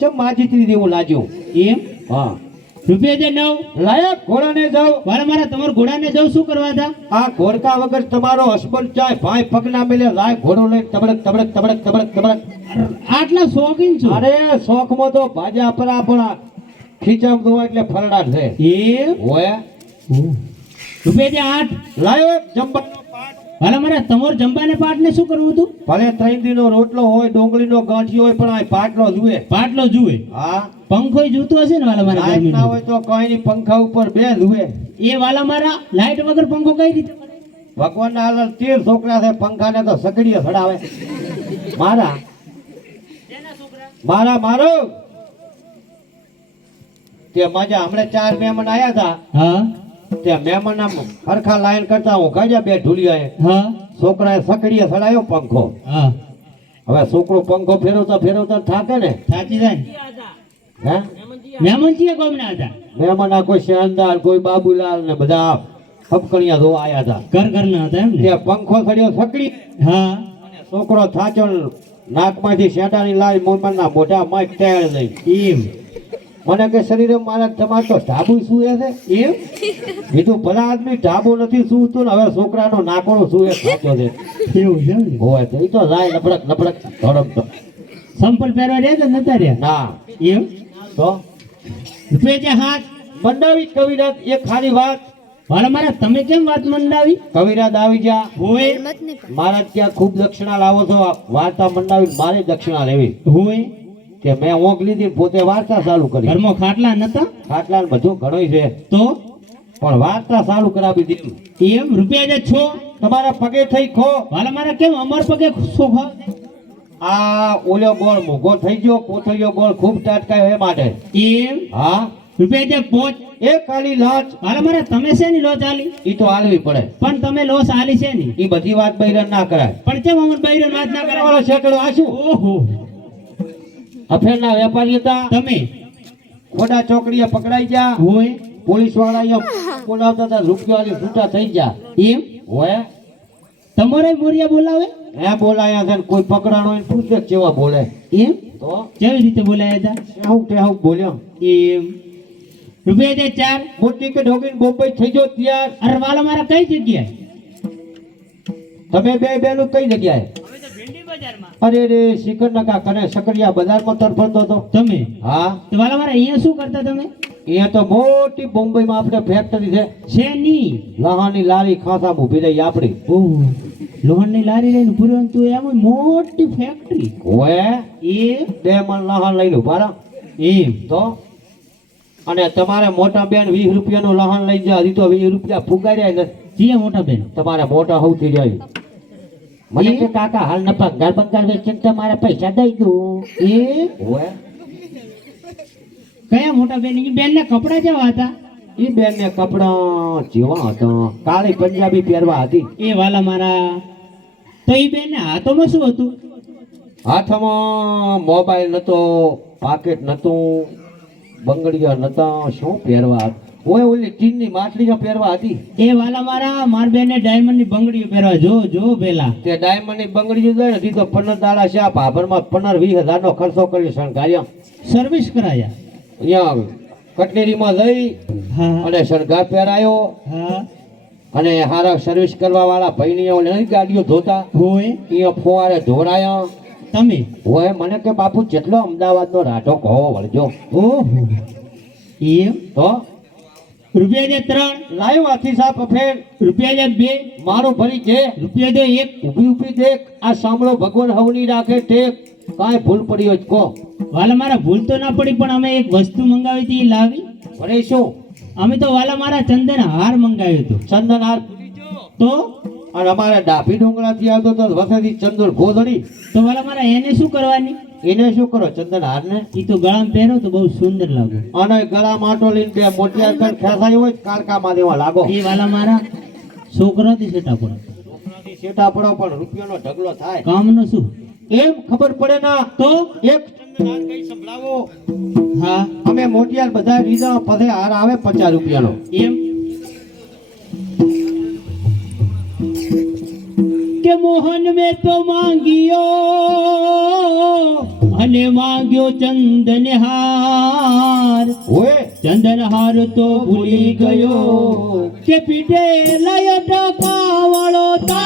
ચમ માજી ત્રી દેવું લાગ્યું? એમ? હા. રૂપિયા જે નવ? લાયક ઘોડાને જાવ. મારા મારા તમારા ઘોડાને જાવ શું કરવા હતા? આ ઘોડકા વગર તમારો હસબન્ડ જાય ભાઈ પગના મેલે લાય ઘોડો લઈને તબડક તબડક તબડક તબડક તબડક. આટલા શોખીન છો? અરે શોખમાં તો ભાજા પરા પણ ખીચામ દો એટલે ફરડા છે. એ હોય રૂપિયા જે આઠ? લાયો જંબા વાલા મારા તમારો જંબાને પાટને શું કરવું હતું? ભલે ત્રણ દીનો રોટલો હોય ડોંગળીનો ગાંઠિયો હોય પણ આ પાટલો જુએ. પાટલો જુએ? હા. પંખો જોતું હશે ને વાલા મારા લાઈટ ના હોય તો કઈ ની પંખા ઉપર બે જુએ. એ વાલા મારા લાઈટ વગર પંખો કઈ રીતે ભગવાનના ભગવાન ના હાલ તેર છોકરા છે પંખાને તો સગડીએ સડાવે મારા. મારા મારો. તે મજા હમણાં ચાર મહેમાન આયા હતા. હા. તે મહેમાન આમ હરખા લાઈન કરતા હું કાજા બે ઢુલિયા હા. છોકરાએ સકડીએ સડાયો પંખો. હા. હવે છોકરો પંખો ફેરવતા ફેરવતા થાકે ને? થાય ને? હે? મહેમાન છીએ કોમના હતા. મહેમાન આ કોઈ શાનદાર કોઈ બાબુલાલ ને બધા હપકણિયા ધોવા આયા હતા. ઘર ઘરના હતા એમ ને? પંખો સડ્યો સકડી. હા. છોકરો થાચણ નાકમાંથી શેટાની લાલ મોમનના મોઢા માં ટેળ લઈ. એમ. મને કે શરીરે મારા તમારે તો ઢાબુ સુએ છે? એમ? બીજું ભલા આદમી ઢાબુ નથી સૂતું ને હવે છોકરાનો નાકોડો સુએ સાચો છે. એવું છે હોય તો એ તો જાય નબળક નબળક ધડક તો સંપલ પહેરવા રહ્યા કે નતા રહ્યા? ના. એમ? તો? રૂપિયા જે હાથ? મંડાવી કવિરાજ એક ખાલી વાત. વાલા મારા તમે કેમ વાત મંડાવી? કવિરાજ આવી જા. હોય. મારા ત્યાં ખૂબ દક્ષિણા લાવો છો. વાર્તા મંડાવી મારે દક્ષિણા લેવી. હોય. કે મેં ઓંક લીધી પોતે વાર્તા ચાલુ કરી. ઘરમાં ખાટલા નતા? ખાટલા બધું ઘણું છે. તો? પણ વાર્તા ચાલુ કરાવી દીધી એમ. રૂપિયા જે છો? તમારા પગે થઈ ખો. વાલા મારા કેમ અમર પગે સોફા આ ઓલો ગોળ મોગો થઈ ગયો કોથળીયો ગોળ ખૂબ ટાટકાયો એ માટે. એમ? હા. રૂપિયા જે પોચ? એ ખાલી લોચ મારે મારે તમે છે ની લોચ આલી? ઈ તો હાલવી પડે. પણ તમે લોસ આલી છે ની ઈ બધી વાત બૈરન ના કરાય. પણ કેમ અમર બૈરન વાત ના કરે વાળો શેકડો આશું ઓહો. અફેરના વેપારી હતા તમે? ખોડા ચોકડીએ પકડાઈ ગયા. હોય? પોલીસવાળા બોલાવતા હતા રૂપિયા વાળી છૂટા થઈ ગયા. એમ? હોય. તમારે મોરિયા બોલાવે? એ બોલાયા છે કોઈ પકડાણો હોય ને પૂછે કેવા બોલે. એમ? તો? કેવી રીતે બોલાયા હતા? આવું કે આવું બોલ્યો. એમ. રૂપિયા દે ચાર? મોટી કે ઢોકીને બોમ્બે થઈ ગયો ત્યાર. અરે વાલા મારા કઈ જગ્યાએ? તમે બે બેનું કઈ જગ્યાએ? અરે રે શિખર નકા કને સકરિયા બજારમાં તરફડતો હતો. તમે? હા. તો વાલા મારા અહીંયા શું કરતા તમે? અહીંયા તો મોટી બોમ્બેમાં આપણે ફેક્ટરી છે. છે ની લહાની લારી ખાસા ઊભી રહી આપણી. ઓહ લોહાની લારી લઈને પૂરવાનું એમ મોટી ફેક્ટરી હોય એ? બે મણ લહાણ લઈ લો બારા. એમ. તો? અને તમારે મોટા બેન વીસ રૂપિયાનું લહાણ લઈ જાય હજી તો વીસ રૂપિયા ફુગાડ્યા નથી. જીએ મોટા બેન? તમારે મોટા સૌથી જાય. મને કે કાકા હાલ નપા ઘર બંગાળ વેચીને મારા પૈસા દઈ દઉં એ હોય કયા મોટા બેન? એ બેન ને કપડા જેવા હતા? એ બેન ને કપડા જેવા હતા. કાળી પંજાબી પહેરવા હતી. એ વાલા મારા. તો એ બેન ના હાથોમાં શું હતું? હાથમાં મોબાઈલ નતો પાકેટ નતું બંગડીયા નતા શું પહેરવા ઓય ઓલી ચીનની માટલીઓ પહેરવા હતી. એ વાલા મારા માર બેને ડાયમંડની બંગડીઓ પહેરવા. જો જો પેલા. તે ડાયમંડની બંગડીઓ દઈ ને તી પંદર દાડા છે આ ભાભરમાં પંદર વીસ હજારનો ખર્ચો કર્યો શણગાર્યા. સર્વિસ કરાયા. અહીંયા કટલેરીમાં જઈ અને શણગાર પહેરાયો. અને હારા સર્વિસ કરવા વાળા ભાઈની નહીં ગાડીઓ ધોતા. હોય. અહીંયા ફુવારે ધોરાયા તમે? હોય મને કે બાપુ જેટલો અમદાવાદનો રાઢો કહો વળજો. ઓહો. એમ? તો રૂપિયા જે ત્રણ લાયો હાથી સાપ અફેર રૂપિયા જે બે મારો ભરી છે રૂપિયા જે એક ઊભી ઊભી દેખ આ સાંભળો ભગવાન હવની રાખે ટેક. કાંઈ ભૂલ પડી હોય કહો. વાલા મારા ભૂલ તો ના પડી પણ અમે એક વસ્તુ મંગાવી હતી લાવી. ભલે શું? અમે તો વાલા મારા ચંદન હાર મંગાવ્યો હતો. ચંદન હાર? તો? અને અમારા ડાભી ડુંગરાથી આવતો તો વસેથી ચંદન ગોધડી. તો વાલા મારા એને શું કરવાની? એને શું કરો? ચંદન હારને? એ તો ગળામાં પહેરો તો બહુ સુંદર લાગુ. અને ગળા માટો લઈને બે મોટિયા કણ ખેસાઈ હોય કાળકામાં દેવા લાગો. એ વાલા મારા છોકરાથી સેટા પડો. સેટા પડો પણ રૂપિયાનો ઢગલો થાય. કામનો શું? એમ ખબર પડે ના. તો? એક ચંદન હાર કઈ સંભળાવો? હા. અમે મોટિયાર બધા લીધા પછી હાર આવે પચાસ રૂપિયાનો. એમ? કે મોહન મેં તો માંગિયો અને માંગ્યો ચંદન હાર. ઓય ચંદન હાર તો ભૂલી ગયો. કે પીઠે લય ટકા વાળો તાર